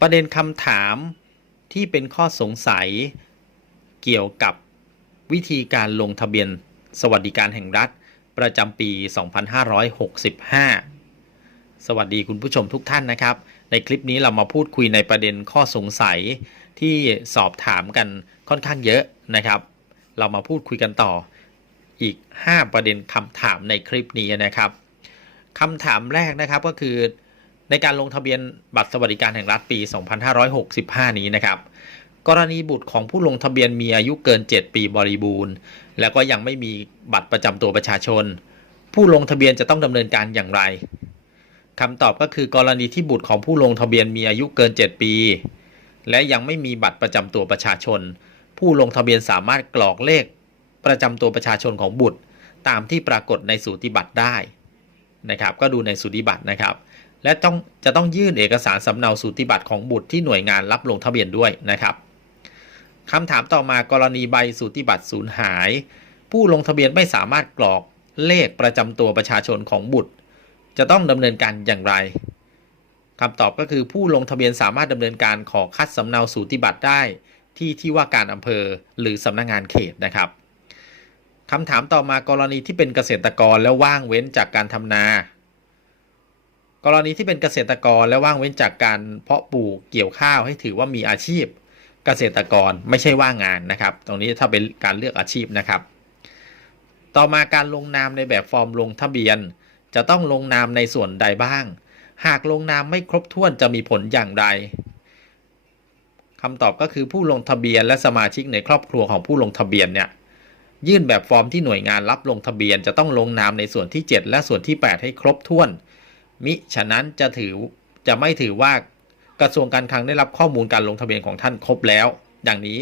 ประเด็นคำถามที่เป็นข้อสงสัยเกี่ยวกับวิธีการลงทะเบียนสวัสดิการแห่งรัฐ ประจำปี 2565 สวัสดีคุณผู้ชมทุกท่านนะครับ ในคลิปนี้เรามาพูดคุยในประเด็นข้อสงสัยที่สอบถามกันค่อนข้างเยอะนะครับ เรามาพูดคุยกันต่ออีก 5 ประเด็นคำถามในคลิปนี้นะครับคำถามแรกนะครับก็คือ ในการลงทะเบียนบัตรสวัสดิการแห่งรัฐปี 2565 นี้นะครับ กรณีบุตรของผู้ลงทะเบียนมีอายุเกิน 7 ปีบริบูรณ์ แล้วก็ยังไม่มีบัตรประจำตัวประชาชน ผู้ลงทะเบียนจะต้องดำเนินการอย่างไรคำตอบก็คือกรณีที่บุตรของผู้ลงทะเบียนมีอายุเกิน 7 ปี และยังไม่มีบัตรประจำตัวประชาชน ผู้ลงทะเบียนสามารถกรอกเลขประจำตัวประชาชนของบุตร ตามที่ปรากฏในสูติบัตรได้นะครับ ก็ดูในสูติบัตรนะครับ และต้องจะต้องยื่นเอกสารสำเนาสูติบัตรของบุตรที่หน่วยงานรับลงทะเบียนด้วยนะครับคำถามต่อมากรณีใบสูติบัตรสูญหาย ผู้ลงทะเบียนไม่สามารถกรอกเลขประจำตัวประชาชนของบุตร จะต้องดำเนินการอย่างไรคำตอบก็คือผู้ลงทะเบียนสามารถดำเนินการขอคัดสำเนาสูติบัตรได้ที่ที่ว่าการอำเภอหรือสำนักงงานเขตนะครับคำถามต่อมากรณีที่เป็นเกษตรกรและว่างเว้นจากการทำนา กรณีที่เป็นเกษตรกรและว่างเว้นจากการเพาะปลูกเกี่ยวข้าวให้ถือว่ามีอาชีพเกษตรกรไม่ใช่ว่างงานนะครับ ตรงนี้ถ้าเป็นการเลือกอาชีพนะครับ ต่อมาการลงนามในแบบฟอร์มลงทะเบียน จะต้องลงนามในส่วนใดบ้าง หากลงนามไม่ครบถ้วนจะมีผลอย่างไรคำตอบก็คือผู้ลงทะเบียนและสมาชิกในครอบครัวของผู้ลงทะเบียนเนี่ยยื่นแบบฟอร์มที่หน่วยงานรับลงทะเบียน จะต้องลงนามในส่วนที่ 7 และส่วนที่ 8 ให้ครบถ้วน มิฉะนั้นจะถือจะไม่ถือว่ากระทรวงการคลังได้รับข้อมูลการลงทะเบียนของท่านครบแล้วอย่างนี้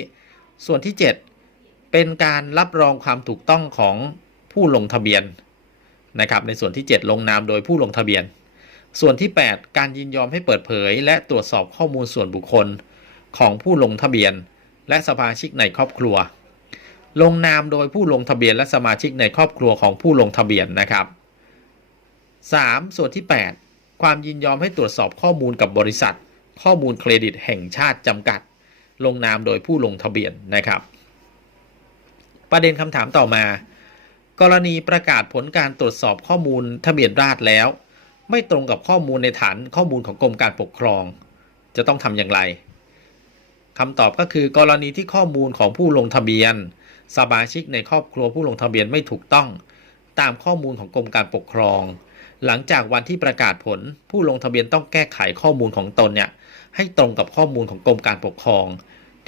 ส่วนที่ 7 เป็นการรับรองความถูกต้องของผู้ลงทะเบียนนะครับ ในส่วนที่ 7 ลงนามโดยผู้ลงทะเบียน ส่วนที่ 8 การยินยอมให้เปิดเผย และตรวจสอบข้อมูลส่วนบุคคลของผู้ลงทะเบียน และสมาชิกในครอบครัว ลงนามโดยผู้ลงทะเบียนและสมาชิกในครอบครัวของผู้ลงทะเบียนนะครับ 3. ส่วนที่ 8 ความยินยอมให้ตรวจสอบข้อมูลกับบริษัท ข้อมูลเครดิตแห่งชาติจำกัด ลงนามโดยผู้ลงทะเบียนนะครับ ประเด็นคำถามต่อมา กรณีประกาศผลการตรวจสอบข้อมูลทะเบียนราษฎรแล้ว ไม่ตรงกับข้อมูลในฐานข้อมูลของกรมการปกครอง จะต้องทำอย่างไรคำตอบก็คือกรณีที่ข้อมูลของผู้ลงทะเบียน สมาชิกในครอบครัวผู้ลงทะเบียนไม่ถูกต้อง ตามข้อมูลของกรมการปกครอง หลังจากวันที่ประกาศผล ผู้ลงทะเบียนต้องแก้ไขข้อมูลของตนเนี่ยให้ตรงกับข้อมูลของกรมการปกครอง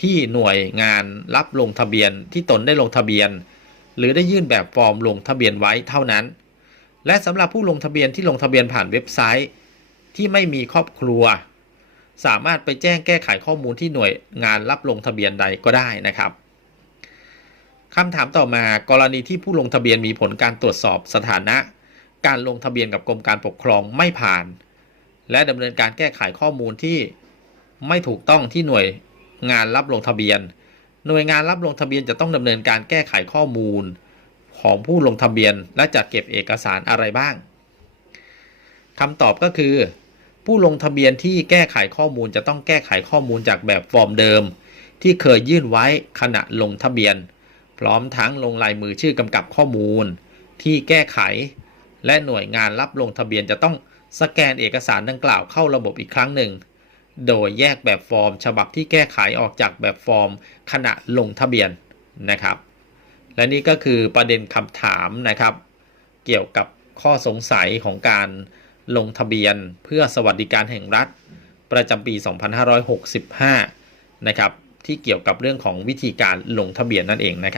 ที่หน่วยงานรับลงทะเบียนที่ตนได้ลงทะเบียน หรือได้ยื่นแบบฟอร์มลงทะเบียนไว้เท่านั้น และสำหรับผู้ลงทะเบียนที่ลงทะเบียนผ่านเว็บไซต์ ที่ไม่มีครอบครัว สามารถไปแจ้งแก้ไขข้อมูลที่หน่วยงานรับลงทะเบียนใดก็ได้นะครับคำถามต่อมากรณีที่ผู้ลงทะเบียนมีผลการตรวจสอบสถานะ การลงทะเบียนกับกรมการปกครองไม่ผ่าน และดำเนินการแก้ไขข้อมูลที่ไม่ถูกต้องที่หน่วยงานรับลงทะเบียน หน่วยงานรับลงทะเบียนจะต้องดำเนินการแก้ไขข้อมูล ของผู้ลงทะเบียนและจัดเก็บเอกสารอะไรบ้างคำตอบก็คือ ผู้ลงทะเบียนที่แก้ไขข้อมูลจะต้องแก้ไขข้อมูลจากแบบฟอร์มเดิม ที่เคยยื่นไว้ขณะลงทะเบียน พร้อมทั้งลงลายมือชื่อกำกับข้อมูล ที่แก้ไข และหน่วยงานรับลงทะเบียนจะต้องสแกนเอกสารดังกล่าวเข้าระบบอีกครั้งหนึ่ง โดยแยกแบบฟอร์ม ฉบับที่แก้ไขออกจากแบบฟอร์ม ขณะลงทะเบียนนะครับ และนี่ก็คือประเด็นคำถามนะครับ เกี่ยวกับข้อสงสัยของการลงทะเบียนเพื่อสวัสดิการแห่งรัฐ ประจำปี 2565 นะครับ ที่เกี่ยวกับเรื่องของวิธีการลงทะเบียนนั่นเองนะครับ